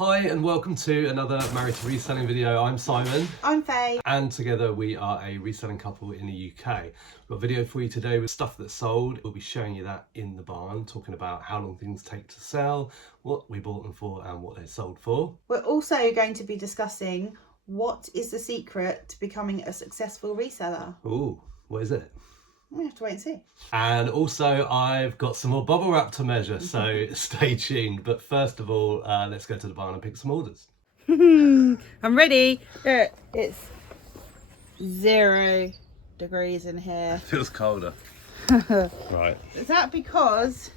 Hi and welcome to another Married to Reselling video. I'm Simon. I'm Faye. And together we are a reselling couple in the UK. We've got a video for you today with stuff that's sold. We'll be showing you that in the barn, talking about how long things take to sell, what we bought them for and what they sold for. We're also going to be discussing what is the secret to becoming a successful reseller. Ooh, what is it? We have to wait and see. And also I've got some more bubble wrap to measure, so stay tuned. But first of all, let's go to the barn and pick some orders. I'm ready. It's 0 degrees in here. Feels colder. Right. Is that because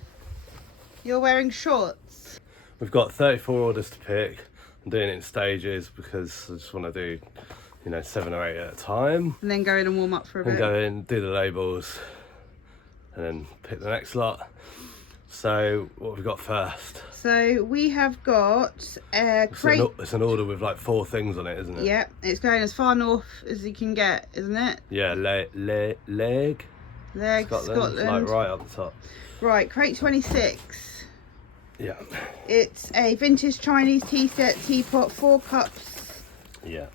you're wearing shorts? We've got 34 orders to pick. I'm doing it in stages because I just want to do, 7 or 8 at a time. And then go in and warm up for a bit. And go in, do the labels, and then pick the next lot. So what have we got first? So we have got a crate. It's an order with like 4 things on it, isn't it? Yeah, it's going as far north as you can get, isn't it? Yeah, leg, Scotland. Like right up the top. Right, crate 26. Yeah. It's a vintage Chinese tea set, teapot, 4 cups. Yeah.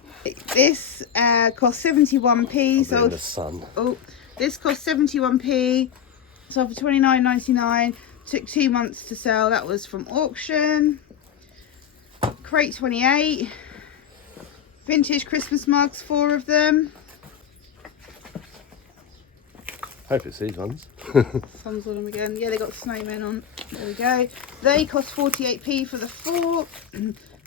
This cost 71p. So in the sun. Oh, this cost 71p. Sold for £29.99. Took 2 months to sell. That was from auction. Crate 28. Vintage Christmas mugs, 4 of them. Hope it's these ones. Sun's on them again. Yeah, they got snowmen on. There we go. They cost 48p for the 4.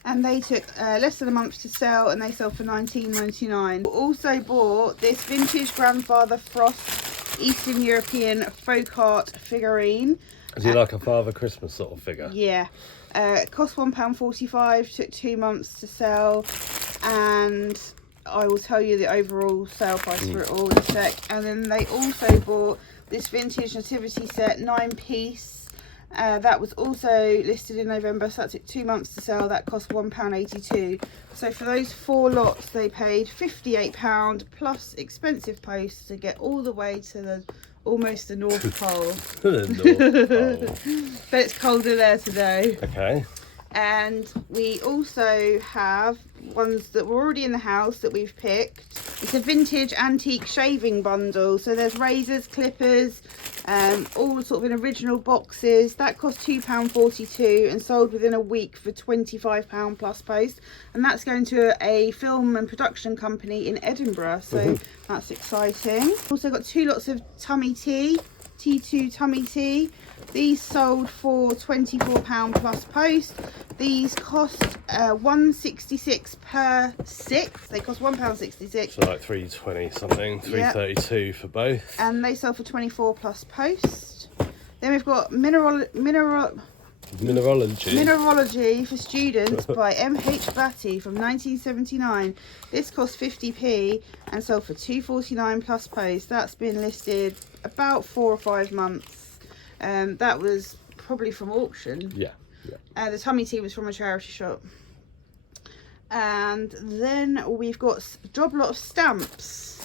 And they took less than a month to sell, and they sold for £19.99. Also bought this vintage Grandfather Frost Eastern European folk art figurine. Is he like a Father Christmas sort of figure? Yeah. It cost £1.45, took 2 months to sell, and I will tell you the overall sale price for it all in a sec. And then they also bought this vintage nativity set, 9-piece. That was also listed in November, so that took 2 months to sell. That cost £1.82. So for those 4 lots, they paid £58 plus expensive posts to get all the way to almost the North Pole. But it's colder there today. Okay. And we also have ones that were already in the house that we've picked. It's a vintage antique shaving bundle. So there's razors, clippers, all sort of in original boxes. That cost £2.42 and sold within a week for £25 plus post. And that's going to a film and production company in Edinburgh. So that's exciting. Also got 2 lots of tummy tea. T2 tummy tea. These sold for £24 plus post. These cost £1.66 per 6. They cost £1.66. So like £3.20 something, £3.32 for both. And they sell for 24 plus post. Then we've got Mineralogy for Students by M.H. Batty from 1979. This cost 50p and sold for £2.49 plus post. That's been listed about 4 or 5 months. That was probably from auction. Yeah. The tummy tea was from a charity shop. And then we've got a job lot of stamps.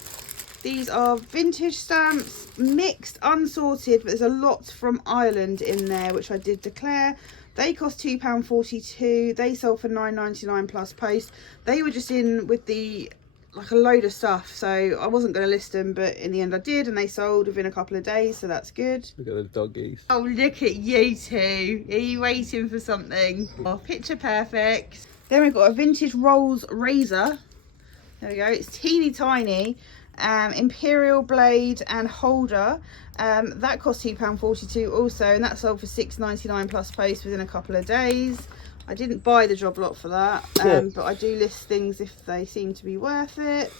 These are vintage stamps, mixed, unsorted, but there's a lot from Ireland in there, which I did declare. They cost £2.42. They sold for £9.99 plus post. They were just in with like a load of stuff, so I wasn't going to list them, but in the end I did, and they sold within a couple of days, so that's good. Look at the doggies. Oh, look at you two. Are you waiting for something? Oh, picture perfect. Then we've got a vintage Rolls razor. There we go. It's teeny tiny. Imperial blade and holder. That cost £2.42 also, and that sold for £6.99 plus post within a couple of days. I didn't buy the job lot for that, but I do list things if they seem to be worth it.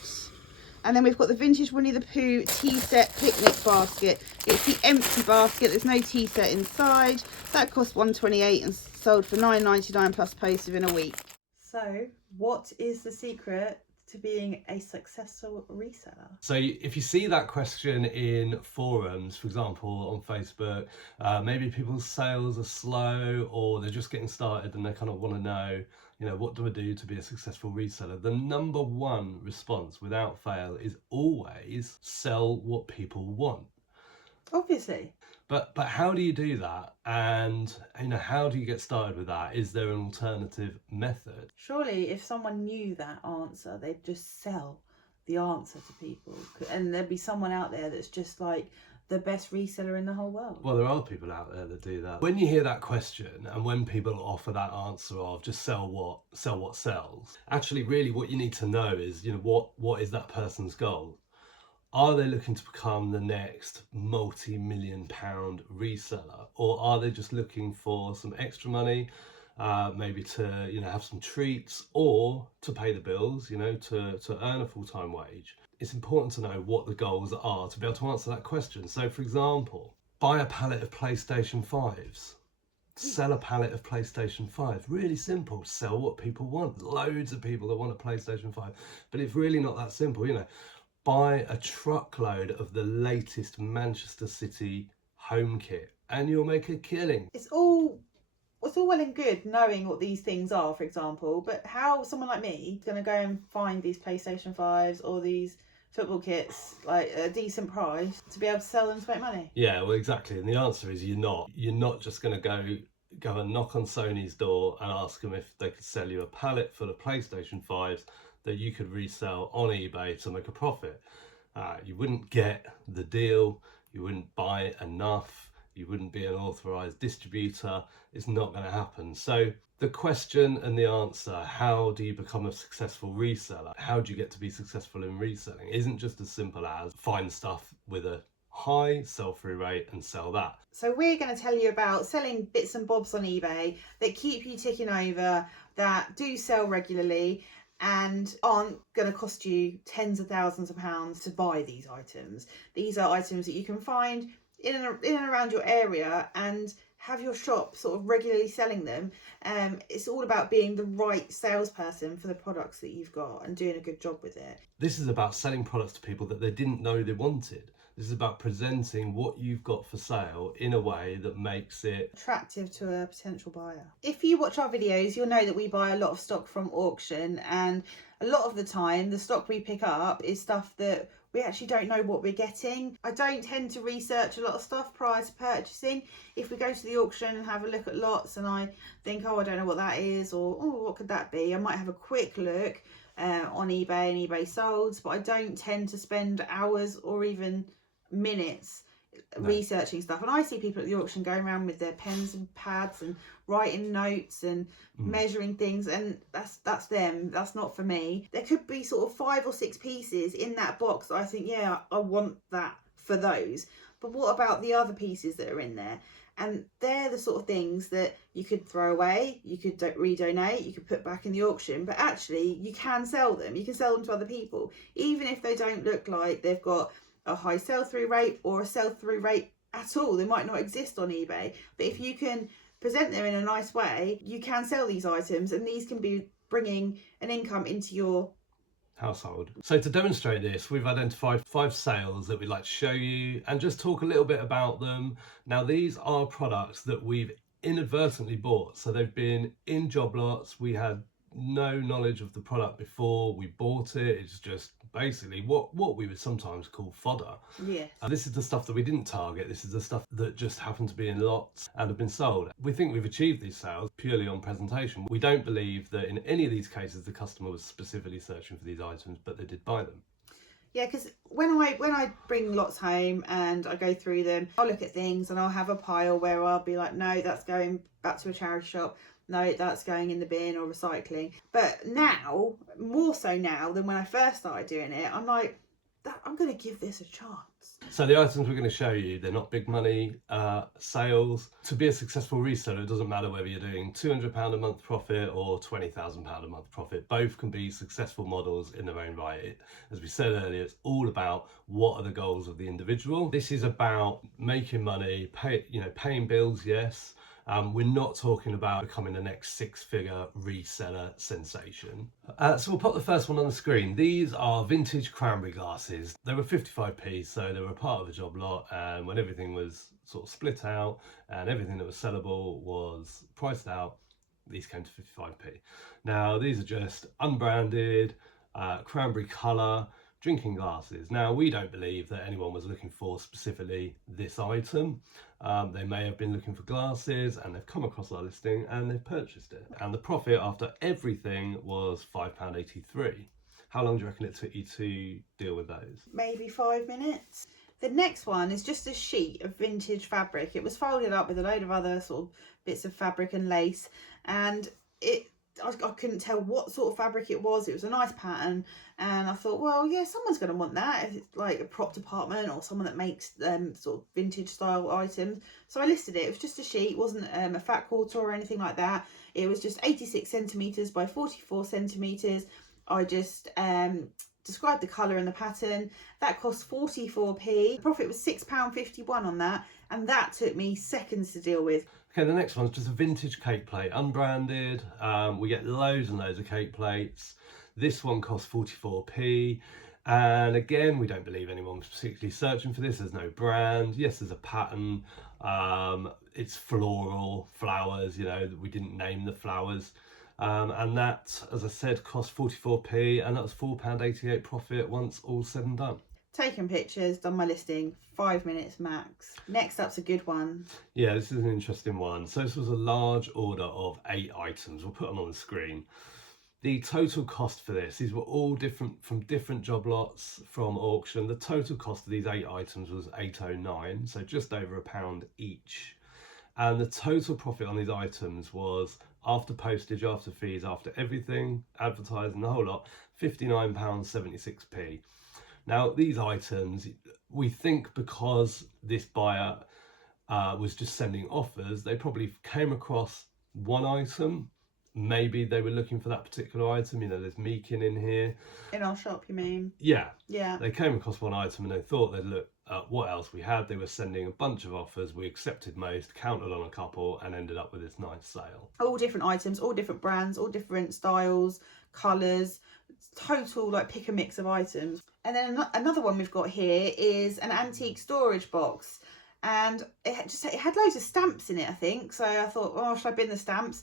And then we've got the vintage Winnie the Pooh tea set picnic basket. It's the empty basket, there's no tea set inside. That cost £1.28 and sold for £9.99 plus post within a week. So what is the secret to being a successful reseller? So if you see that question in forums, for example, on Facebook, maybe people's sales are slow or they're just getting started and they kind of want to know, what do I do to be a successful reseller? The number one response without fail is always sell what people want. Obviously. But how do you do that? And how do you get started with that? Is there an alternative method? Surely, if someone knew that answer, they'd just sell the answer to people, and there'd be someone out there that's just like the best reseller in the whole world. Well, there are people out there that do that. When you hear that question and when people offer that answer of just sell what sells, actually really what you need to know is, what is that person's goal? Are they looking to become the next multi-million-pound reseller, or are they just looking for some extra money, maybe to have some treats, or to pay the bills, to earn a full-time wage? It's important to know what the goals are to be able to answer that question. So, for example, buy a pallet of PlayStation 5s. Sell a pallet of PlayStation 5. Really simple. Sell what people want. Loads of people that want a PlayStation 5. But it's really not that simple, Buy a truckload of the latest Manchester City home kit and you'll make a killing. It's all well and good knowing what these things are, for example, but how someone like me is going to go and find these PlayStation 5s or these football kits like a decent price to be able to sell them to make money? Yeah, well, exactly. And the answer is you're not just going to go and knock on Sony's door and ask them if they could sell you a pallet full of PlayStation 5s that you could resell on eBay to make a profit. You wouldn't get the deal, you wouldn't buy enough, you wouldn't be an authorized distributor. It's not going to happen. So the question and the answer, how do you become a successful reseller? How do you get to be successful in reselling? Isn't just as simple as find stuff with a high sell-through rate and sell that. So we're going to tell you about selling bits and bobs on eBay that keep you ticking over, that do sell regularly, and aren't going to cost you tens of thousands of pounds to buy these items. These are items that you can find in and around your area and have your shop sort of regularly selling them. It's all about being the right salesperson for the products that you've got and doing a good job with it. This is about selling products to people that they didn't know they wanted. This is about presenting what you've got for sale in a way that makes it attractive to a potential buyer. If you watch our videos, you'll know that we buy a lot of stock from auction, and a lot of the time the stock we pick up is stuff that we actually don't know what we're getting. I don't tend to research a lot of stuff prior to purchasing. If we go to the auction and have a look at lots and I think, I don't know what that is, or what could that be, I might have a quick look on eBay and eBay solds, but I don't tend to spend hours or even minutes researching stuff. And I see people at the auction going around with their pens and pads and writing notes and measuring things, and that's them. That's not for me. There could be sort of 5 or 6 pieces in that box that I think, yeah, I want that for those, but what about the other pieces that are in there? And they're the sort of things that you could throw away, you could redonate, you could put back in the auction, but actually you can sell them. You can sell them to other people, even if they don't look like they've got a high sell-through rate or a sell-through rate at all. They might not exist on eBay, but if you can present them in a nice way, you can sell these items, and these can be bringing an income into your household. So to demonstrate this, we've identified 5 sales that we'd like to show you and just talk a little bit about them. Now, these are products that we've inadvertently bought. So they've been in job lots. We had no knowledge of the product before we bought it. It's just basically what we would sometimes call fodder. Yes. This is the stuff that we didn't target. This is the stuff that just happened to be in lots and have been sold. We think we've achieved these sales purely on presentation. We don't believe that in any of these cases the customer was specifically searching for these items, but they did buy them. Yeah, because when I bring lots home and I go through them, I'll look at things and I'll have a pile where I'll be like, no, that's going back to a charity shop. No, that's going in the bin or recycling. But now, more so now than when I first started doing it, I'm like, I'm going to give this a chance. So the items we're going to show you, they're not big money sales. To be a successful reseller, it doesn't matter whether you're doing £200 a month profit or £20,000 a month profit. Both can be successful models in their own right. As we said earlier, it's all about what are the goals of the individual. This is about making money, paying bills, yes. We're not talking about becoming the next 6-figure reseller sensation. So we'll put the first one on the screen. These are vintage cranberry glasses. They were 55p, so they were part of a job lot, and when everything was sort of split out and everything that was sellable was priced out, these came to 55p. Now, these are just unbranded, cranberry colour, drinking glasses. Now, we don't believe that anyone was looking for specifically this item. They may have been looking for glasses and they've come across our listing and they've purchased it. And the profit after everything was £5.83. How long do you reckon it took you to deal with those? Maybe 5 minutes. The next one is just a sheet of vintage fabric. It was folded up with a load of other sort of bits of fabric and lace, and I couldn't tell what sort of fabric it was. It was a nice pattern, and I thought, well, yeah, someone's going to want that if it's like a prop department or someone that makes sort of vintage style items. So I listed it. It was just a sheet. It wasn't a fat quarter or anything like that. It was just 86 centimetres by 44 centimetres. I just described the colour and the pattern. That cost 44p. The profit was £6.51 on that, and that took me seconds to deal with. Okay, the next one's just a vintage cake plate, unbranded. We get loads and loads of cake plates. This one costs 44p. And again, we don't believe anyone was particularly searching for this. There's no brand. Yes, there's a pattern. It's floral, flowers, you know, we didn't name the flowers. And that, as I said, cost 44p, and that was £4.88 profit once all said and done. Taken pictures, done my listing, 5 minutes max. Next up's a good one. Yeah, this is an interesting one. So this was a large order of 8 items. We'll put them on the screen. The total cost for this, these were all different from different job lots from auction. The total cost of these 8 items was £8.09, so just over £1 each. And the total profit on these items was, after postage, after fees, after everything, advertising, the whole lot, £59.76p. Now, these items, we think because this buyer was just sending offers, they probably came across one item. Maybe they were looking for that particular item. You know, there's Meakin in here. In our shop, you mean? Yeah. Yeah. They came across one item and they thought they'd look at what else we had. They were sending a bunch of offers. We accepted most, counted on a couple, and ended up with this nice sale. All different items, all different brands, all different styles, colours. Total, like, pick a mix of items. And then another one we've got here is an antique storage box. And it had loads of stamps in it, I think. So I thought, oh, should I bin the stamps?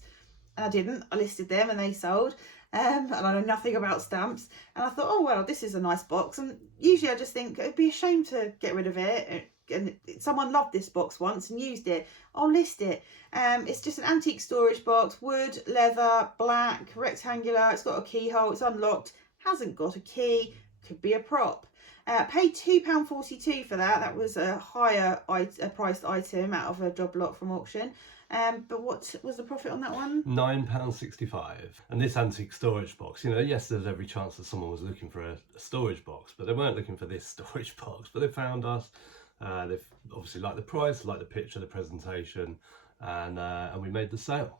And I didn't. I listed them and they sold. And I know nothing about stamps. And I thought, oh, well, this is a nice box. And usually I just think it'd be a shame to get rid of it. And someone loved this box once and used it. I'll list it. It's just an antique storage box, wood, leather, black, rectangular. It's got a keyhole. It's unlocked. Hasn't got a key. Could be a prop. Paid £2.42 for that. That was a higher priced item out of a job lot from auction. But what was the profit on that one? £9.65. And this antique storage box, you know, yes, there's every chance that someone was looking for a storage box, but they weren't looking for this storage box. But they found us. They've obviously liked the price, liked the picture, the presentation, and we made the sale.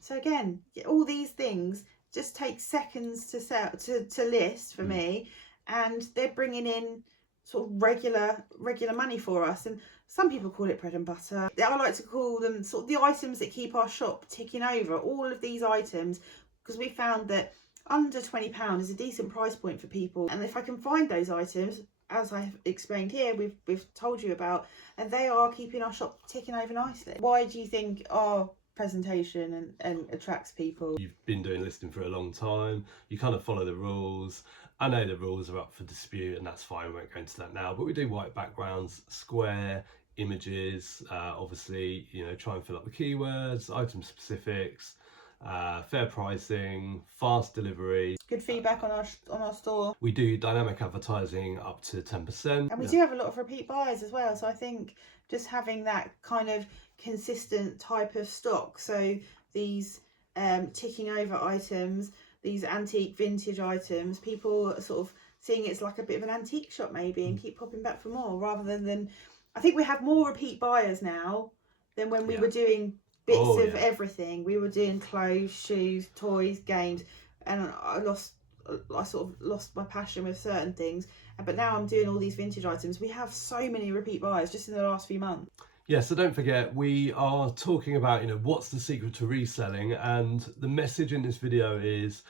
So again, all these things just take seconds to sell, to list for me, and they're bringing in sort of regular money for us. And some people call it bread and butter. I like to call them sort of the items that keep our shop ticking over. All of these items, because we found that under £20 is a decent price point for people. And if I can find those items, as I've explained here, we've told you about, and they are keeping our shop ticking over nicely. Why do you think our presentation and attracts people? You've been doing listing for a long time. You kind of follow the rules. I know the rules are up for dispute, and that's fine. We won't go into that now. But we do white backgrounds, square images. Obviously, you know, try and fill up the keywords, item specifics, fair pricing, fast delivery. Good feedback on our store. We do dynamic advertising up to 10%. And we do have a lot of repeat buyers as well. So I think just having that kind of consistent type of stock. So these ticking over items, these antique vintage items, people are sort of seeing it's like a bit of an antique shop maybe, and keep popping back for more, rather than I think we have more repeat buyers now than when we were doing bits of everything. We were doing clothes, shoes, toys, games, and I sort of lost my passion with certain things. But now I'm doing all these vintage items. We have so many repeat buyers just in the last few months. Yeah, so don't forget, we are talking about, you know, what's the secret to reselling, and the message in this video is,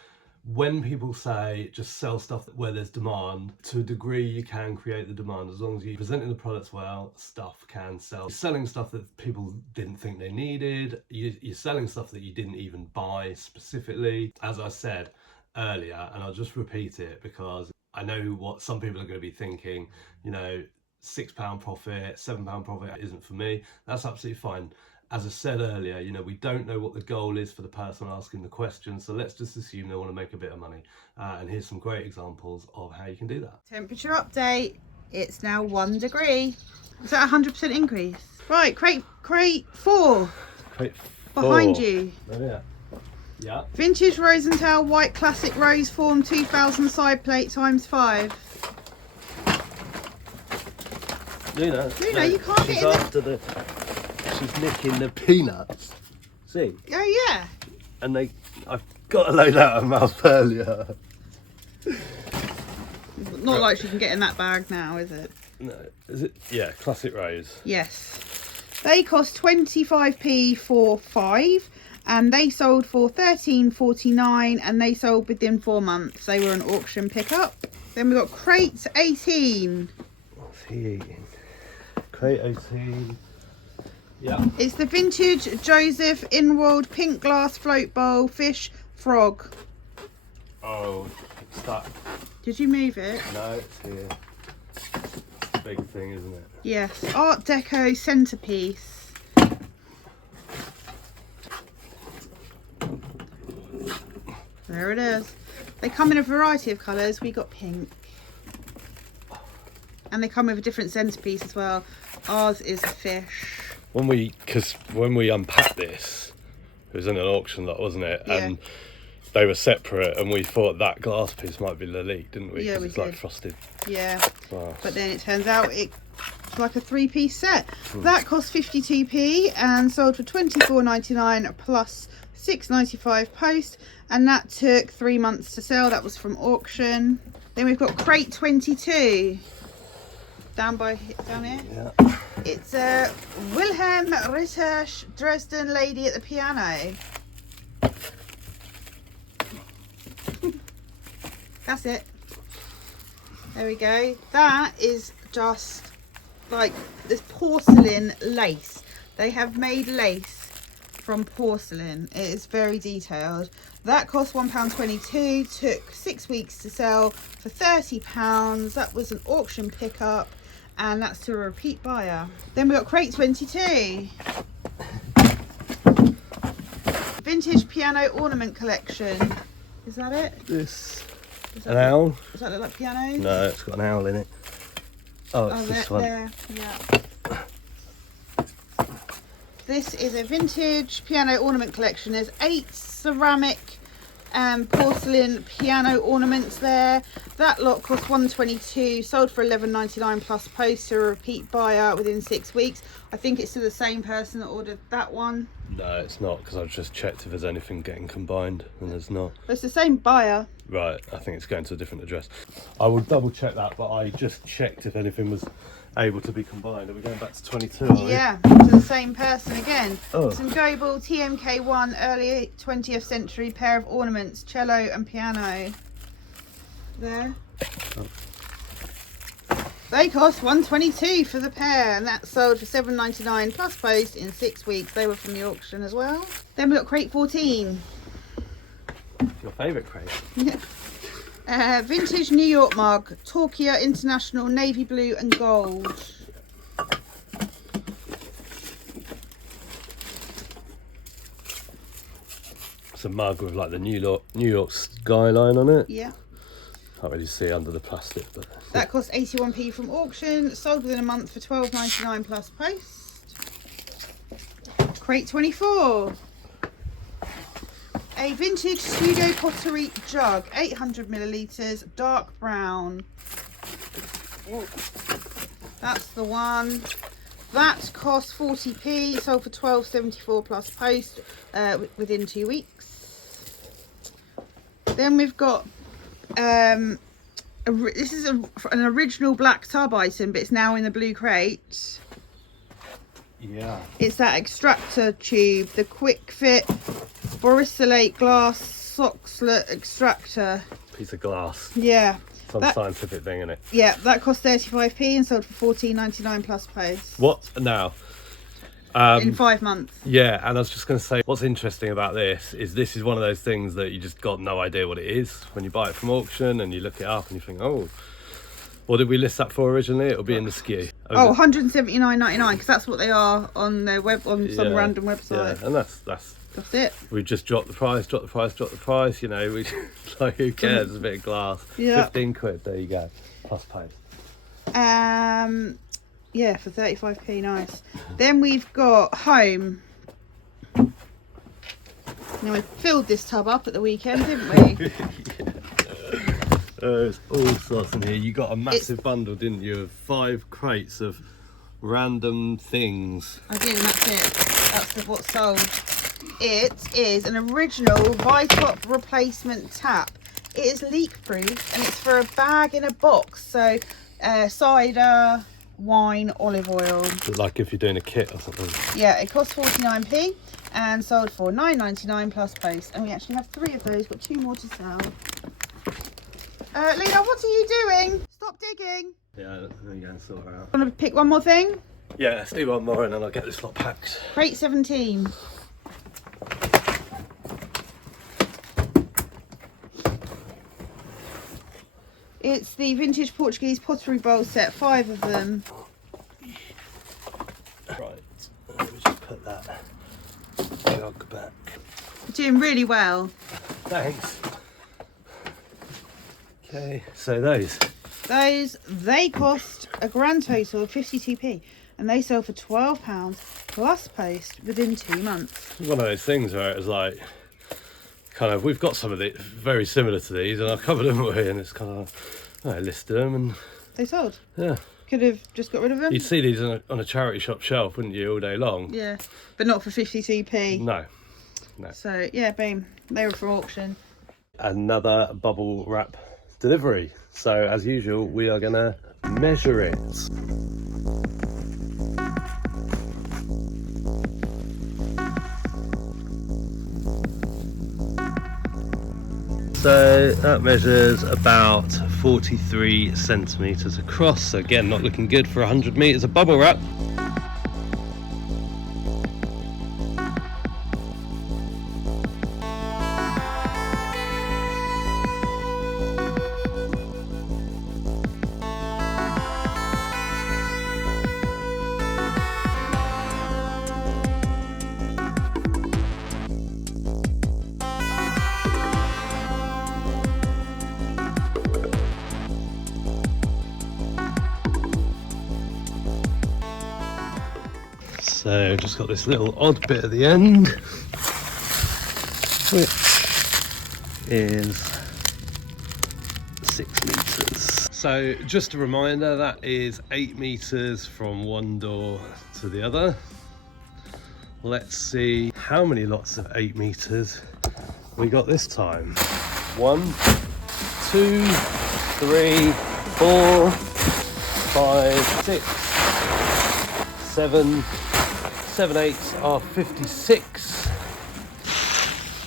when people say just sell stuff where there's demand, to a degree you can create the demand. As long as you're presenting the products well, stuff can sell. You're selling stuff that people didn't think they needed. You're selling stuff that you didn't even buy specifically. As I said earlier, and I'll just repeat it because I know what some people are going to be thinking, you know, £6 profit, £7 profit isn't for me. That's absolutely fine. As I said earlier, you know, we don't know what the goal is for the person asking the question, so let's just assume they want to make a bit of money. And here's some great examples of how you can do that. Temperature update. It's now 1 degree. Is that a 100% increase? Right, crate 4. Crate 4. Behind you. Oh, yeah. Yeah. Vintage Rosenthal White Classic Rose Form 2000 side plate ×5. Luna, you can't get in the... She's nicking the peanuts. See? Oh yeah. And I've got a load out of her mouth earlier. Not like she can get in that bag now, is it? No, is it? Yeah, classic rose. Yes. They cost 25p for 5, and they sold for 13.49, and they sold within 4 months. They were an auction pickup. Then we've got crate 18. What's he eating? Crate 18. Yeah. It's the vintage Joseph Inworld pink glass float bowl fish frog. Oh, it's that. Did you move it? No, it's here. It's the big thing, isn't it? Yes. Art Deco centerpiece. There it is. They come in a variety of colours. We got pink. And they come with a different centerpiece as well. Ours is a fish. When we unpacked this, it was in an auction lot, wasn't it? Yeah. And they were separate, and we thought that glass piece might be Lalique, didn't we? Yeah, 'Cause we it's did. like frosted Yeah. glass. But then it turns out it's like a 3-piece set. That cost 52p and sold for 24.99 plus 6.95 post, and that took 3 months to sell. That was from auction. Then we've got crate 22 down here. Yeah. It's a Wilhelm Ritter Dresden lady at the piano. That's it. There we go. That is just like this porcelain lace. They have made lace from porcelain. It is very detailed. That cost £1.22, took 6 weeks to sell for £30. That was an auction pickup, and that's to a repeat buyer. Then we got crate 22. Vintage piano ornament collection. Is that it? This. Does An that owl? Does that look like pianos? No, it's got an owl in it. Oh, it's this one. There, yeah. This is a vintage piano ornament collection. There's 8 ceramic and porcelain piano ornaments there. That lot cost £1.22, sold for £11.99 plus post to a repeat buyer within 6 weeks. I think it's to the same person that ordered that one. No, it's not, because I've just checked if there's anything getting combined, and there's not. But it's the same buyer. Right, I think it's going to a different address. I will double check that, but I just checked if anything was able to be combined. Are we going back to 22? Are we? Yeah, to the same person again. Oh. Some Goebel TMK1 early 20th century pair of ornaments, cello and piano. There. Oh. They cost £1.22 for the pair, and that sold for £7.99 plus post in 6 weeks. They were from the auction as well. Then we got crate 14. Your favourite crate? Vintage New York mug, Torquia International navy blue and gold. It's a mug with like the New York skyline on it. Yeah. Can't really see under the plastic, but That cost 81p from auction, sold within a month for £12.99 plus post. Crate 24. A vintage pseudo pottery jug, 800 millilitres, dark brown. That's the one. That cost 40p, sold for £12.74 plus post within 2 weeks. Then we've got this is an original black tub item, but it's now in the blue crate. yeah. It's that extractor tube, the Quick Fit Reselling glass soxlet extractor. Piece of glass. Yeah. Some scientific thing in it. Yeah, that cost 35p and sold for £14.99 plus post. What now? in 5 months. Yeah, and I was just going to say, what's interesting about this is one of those things that you just got no idea what it is when you buy it from auction and you look it up and you think, oh, what did we list that for originally? It'll be in the SKU. Oh, $179.99, because that's what they are on their web, on some random website. Yeah, and that's it. We just dropped the price. You know, we like, who cares? It's a bit of glass. Yeah. 15 quid. There you go. Plus post. Yeah, for 35p. Nice. Then we've got home. Now we filled this tub up at the weekend, didn't we? There's all sorts in here. You got a massive bundle, didn't you, of 5 crates of random things. I did, and that's it. That's what's sold. It is an original Vitop replacement tap. It is leak proof and it's for a bag in a box. So cider, wine, olive oil. Like if you're doing a kit or something. Yeah, it costs 49p and sold for $9.99 plus post. And we actually have 3 of those, got 2 more to sell. Lena, what are you doing? Stop digging. Yeah, let me go and sort her out. Want to pick one more thing? Yeah, let's do one more and then I'll get this lot packed. Crate 17. It's the vintage Portuguese pottery bowl set, 5 of them. Right, let me just put that jug back. You're doing really well. Thanks. Okay, so those, they cost a grand total of 52p and they sell for £12 plus post within 2 months. one of those things where it was like, kind of, we've got some of it very similar to these and I covered them away and it's kind of, I listed them and they sold. Yeah. Could have just got rid of them. You'd see these on a charity shop shelf, wouldn't you, all day long? Yeah, but not for 52p. No. So yeah, boom, they were from auction. Another bubble wrap delivery. So as usual, we are gonna measure it. So that measures about 43 centimeters across. So again, not looking good for 100 meters of bubble wrap. So just got this little odd bit at the end, which is 6 meters. So just a reminder, that is 8 meters from one door to the other. Let's see how many lots of 8 meters we got this time. 1, 2, 3, 4, 5, 6, 7, 7 eighths are 56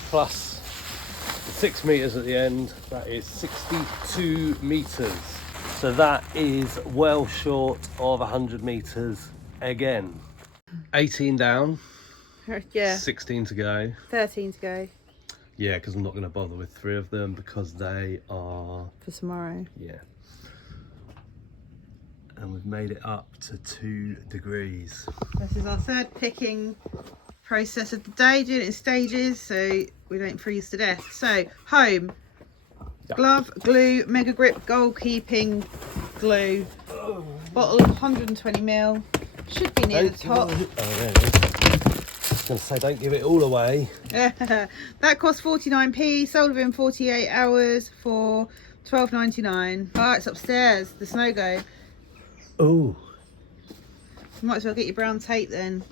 plus the 6 meters at the end. That is 62 meters. So that is well short of 100 meters again. 18 down. Yeah. 16 to go. 13 to go. Yeah, because I'm not going to bother with 3 of them because they are for tomorrow. Yeah. And we've made it up to 2 degrees. This is our 3rd picking process of the day, doing it in stages so we don't freeze to death. So, home, glove, glue, mega grip, goalkeeping glue, bottle of 120ml, should be near the top. Oh, there it is. I was going to say, don't give it all away. That cost 49p, sold within 48 hours for $12.99. Oh, it's upstairs, the snow globe. Oh. You might as well get your brown tape then.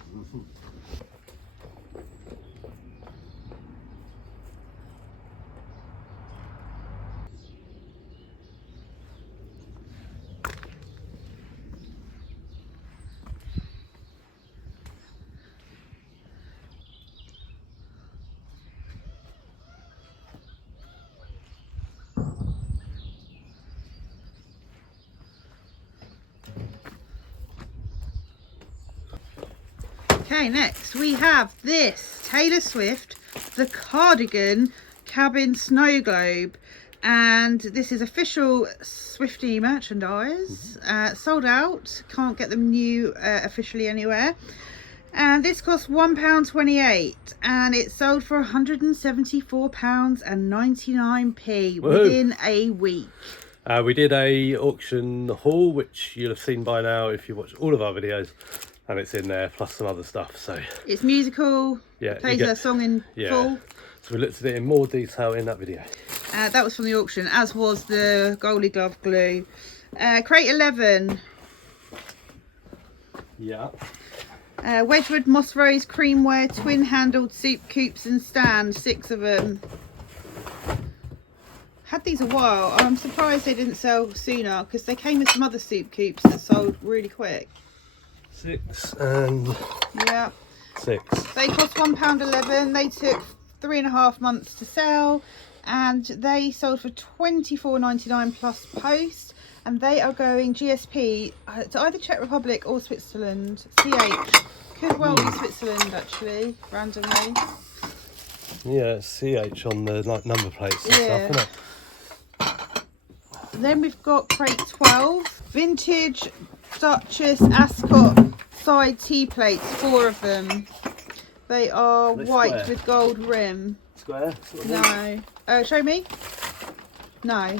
Okay, next we have this Taylor Swift, the cardigan cabin snow globe. And this is official Swiftie merchandise. Sold out. Can't get them new officially anywhere. And this costs £1.28, and it sold for £174.99 within a week. We did a auction haul, which you'll have seen by now if you watch all of our videos, and it's in there plus some other stuff. So it's musical. Yeah, plays a song in full. So we looked at it in more detail in that video. That was from the auction, as was the Goldie Glove glue. Crate 11. Yeah. Wedgwood Moss Rose creamware twin handled soup coops and stand, 6 of them. Had these a while. I'm surprised they didn't sell sooner, because they came with some other soup coops that sold really quick. 6 and 6. They cost £1.11. They took 3.5 months to sell, and they sold for £24.99 plus post. And they are going GSP to either Czech Republic or Switzerland. CH. Could well be Switzerland, actually, randomly. Yeah, it's CH on the number plates and stuff, isn't it? Then we've got crate 12. Vintage Duchess Ascot side tea plates, 4 of them. They are white with gold rim. Square? No. Show me. No.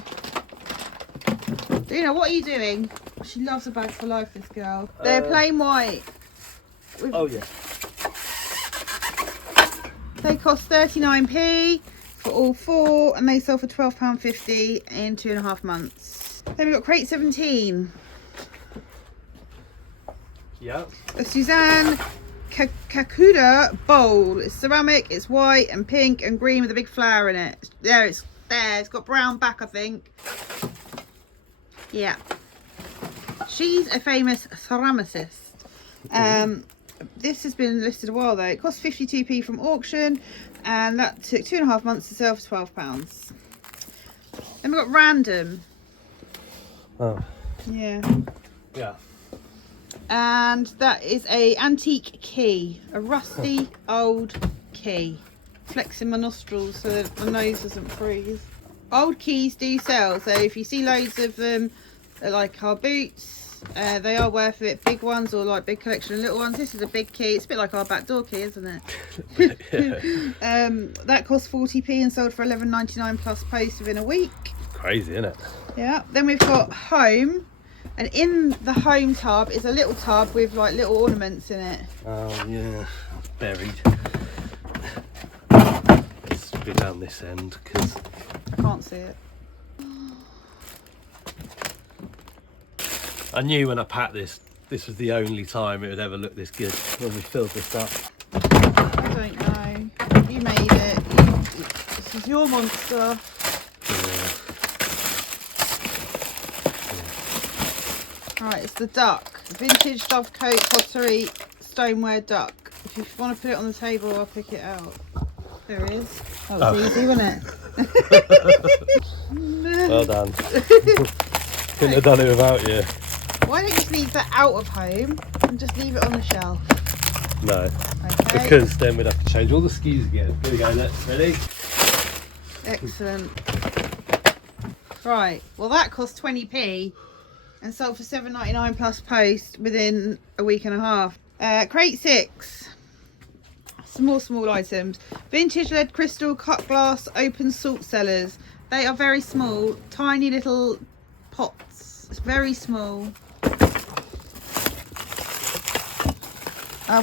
Luna, what are you doing? She loves a bag for life, this girl. They're plain white. Oh yeah. They cost 39p for all 4, and they sold for £12.50 in 2.5 months. Then we've got crate 17. Yeah. A Suzanne Kakuda bowl. It's ceramic, it's white and pink and green with a big flower in it. There, it's there. It's got brown back, I think. Yeah. She's a famous ceramicist. This has been listed a while though. It cost 52p from auction, and that took 2.5 months to sell for £12. Then we've got random. Oh. Yeah. Yeah. And that is a antique key, a rusty old key. Flexing my nostrils so that my nose doesn't freeze. Old keys do sell, so if you see loads of them, like our boots, they are worth it. Big ones or like big collection of little ones. This is a big key. It's a bit like our back door key, isn't it? That cost 40p and sold for £11.99 plus post within a week. Crazy, isn't it? Yeah. Then we've got home, and in the home tub is a little tub with like little ornaments in it. Oh yeah, buried. Let's go down this end because I can't see it. I knew when I packed this was the only time it would ever look this good when we filled this up. I don't know. You made it. This is your monster. Right, it's the duck. Vintage Dovecote pottery stoneware duck. If you want to put it on the table, I'll pick it out. There it is. That was easy, wasn't it? Well done. Couldn't have done it without you. Why don't you just leave that out of home and just leave it on the shelf? No. Okay. Because then we'd have to change all the skis again. Here we go, let's ready? Excellent. Right, well that cost 20p and sold for £7.99 plus post within a week and a half. Crate 6. Some more small items. Vintage lead crystal cut glass open salt cellars. They are very small, tiny little pots. It's very small.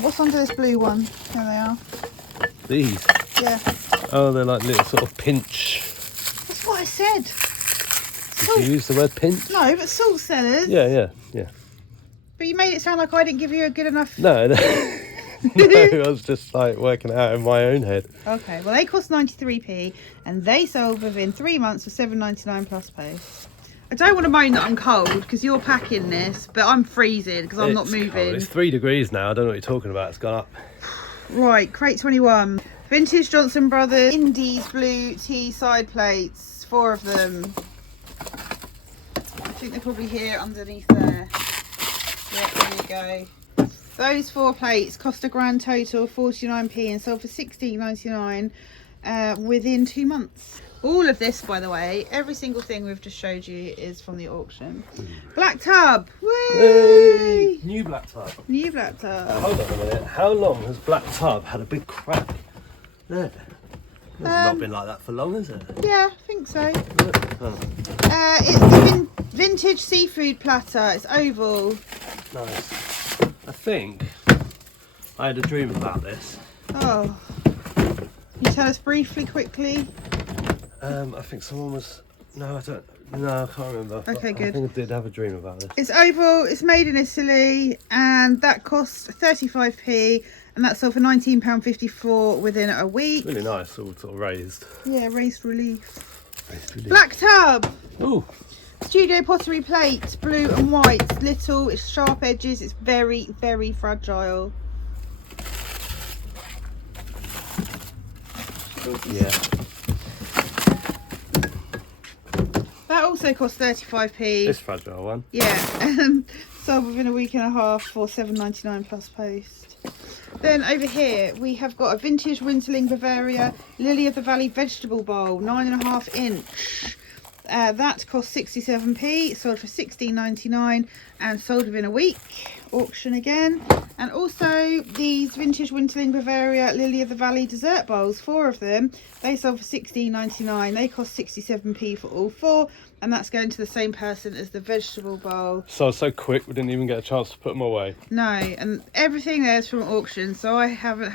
What's under this blue one? There they are. These? Yeah. Oh, they're like little sort of pinch. That's what I said. Did you use the word pinch? No, but salt cellars. Yeah. But you made it sound like I didn't give you a good enough... No. No, I was just like working it out in my own head. Okay, well they cost 93p and they sold within 3 months for £7.99 plus post. I don't want to moan that I'm cold because you're packing this, but I'm freezing because I'm not moving. Cold. It's 3 degrees now. I don't know what you're talking about. It's gone up. Right, crate 21. Vintage Johnson Brothers Indies blue tea side plates. 4 of them. I think they're probably here underneath there. Yeah, there you go. Those 4 plates cost a grand total of 49p and sold for 16.99 within 2 months. All of this, by the way, every single thing we've just showed you is from the auction. Black tub! Whee! Hey! New black tub. New black tub. Hold on a minute. How long has black tub had a big crack? There. It's not been like that for long, has it? Yeah, I think so. Oh, It's the vintage seafood platter. It's oval. nice. I think I had a dream about this. Oh. Can you tell us briefly, quickly? I think someone was... No, I don't... No, I can't remember. Okay, good. I think I did have a dream about this. It's oval, it's made in Italy, and that costs 35p, and that sold for £19.54 within a week. Really nice, all sort of raised. Yeah, raised relief. Raised relief. Black tub! Ooh. Studio pottery plate, blue and white. It's little, it's sharp edges, it's very, very fragile. Yeah. That also cost 35p. This fragile one. Yeah, sold within a week and a half for £7.99 plus post. Then over here we have got a vintage Reselling Bavaria Lily of the Valley vegetable bowl, 9.5 inch. That cost 67p, sold for £16.99 and sold within a week. Auction again. And also these vintage Reselling Bavaria Lily of the Valley dessert bowls, 4 of them. They sold for £16.99. They cost 67p for all 4, and that's going to the same person as the vegetable bowl. So quick, we didn't even get a chance to put them away. No, and everything there is from auction, so I haven't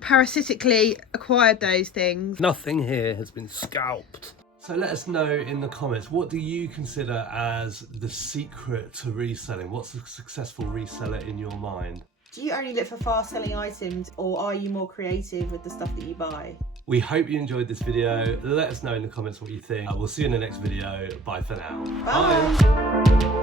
parasitically acquired those things. Nothing here has been scalped. So let us know in the comments, what do you consider as the secret to reselling? What's a successful reseller in your mind? Do you only look for fast selling items, or are you more creative with the stuff that you buy? We hope you enjoyed this video. Let us know in the comments what you think. We'll see you in the next video. Bye for now. Bye.